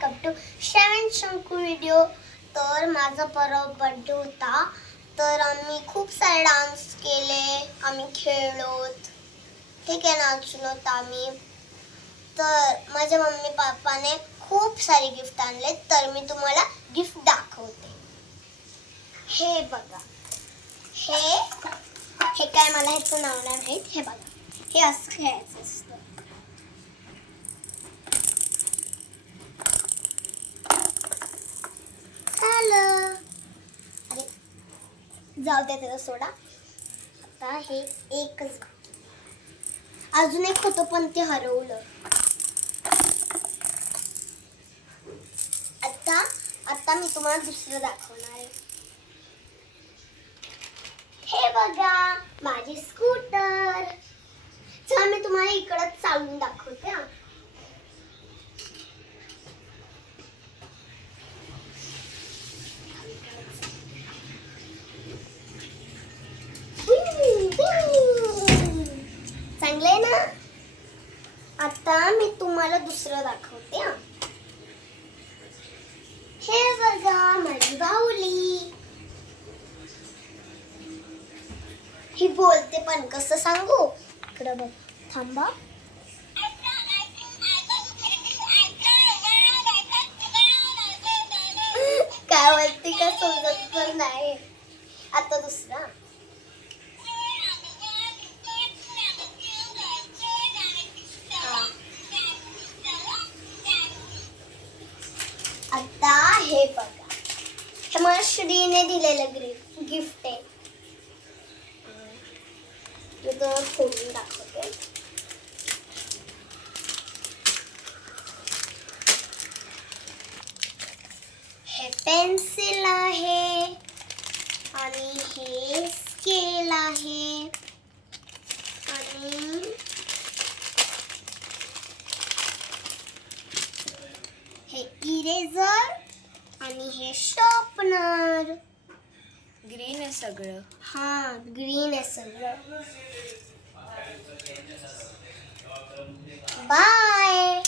Welcome to seven शंकू video. तर माझा परवा बर्थडे होता, तर आम्ही खूप सारे डान्स केले, आम्ही खेळलोत, ठीक आहे, नाचलोत आम्ही। तर माझ्या मम्मी पप्पाने खूप सारे गिफ्ट आणले, तर मी तुम्हाला गिफ्ट दाखवते। हे बघा, हे काय मला ह्याचं नाव नाही माहित। हे बघा, हे असं खेळायचं असतं। अरे जाऊ दे त्याला सोडा। आता हे एकच, अजून एक होतं पण ते हरवलं। आता मी तुम्हाला दुसरं दाखवणार आहे। हे बघा, माझी स्कूटर। चला मी तुम्हाला इकडच चालून दाखवते। चांगलं आहे ना। आता मी तुम्हाला दुसरं दाखवते। हे बघा, माझी बाहुली। ही बोलते पण कसं सांगू, इकडे बघ, थांबा। काय बोलते का समजत पण नाही। आता दुसरा, आता हे बघा, हे मला श्रीने दिलेलं गिफ्ट आहे। मी तुम्हाला खोलून दाखवते। हे पेन्सिल आहे आणि हे स्केल आहे आणि हे इरेजर आणि हे शॉर्पनर। ग्रीन आहे सगळं। हा, ग्रीन आहे सगळं। बाय।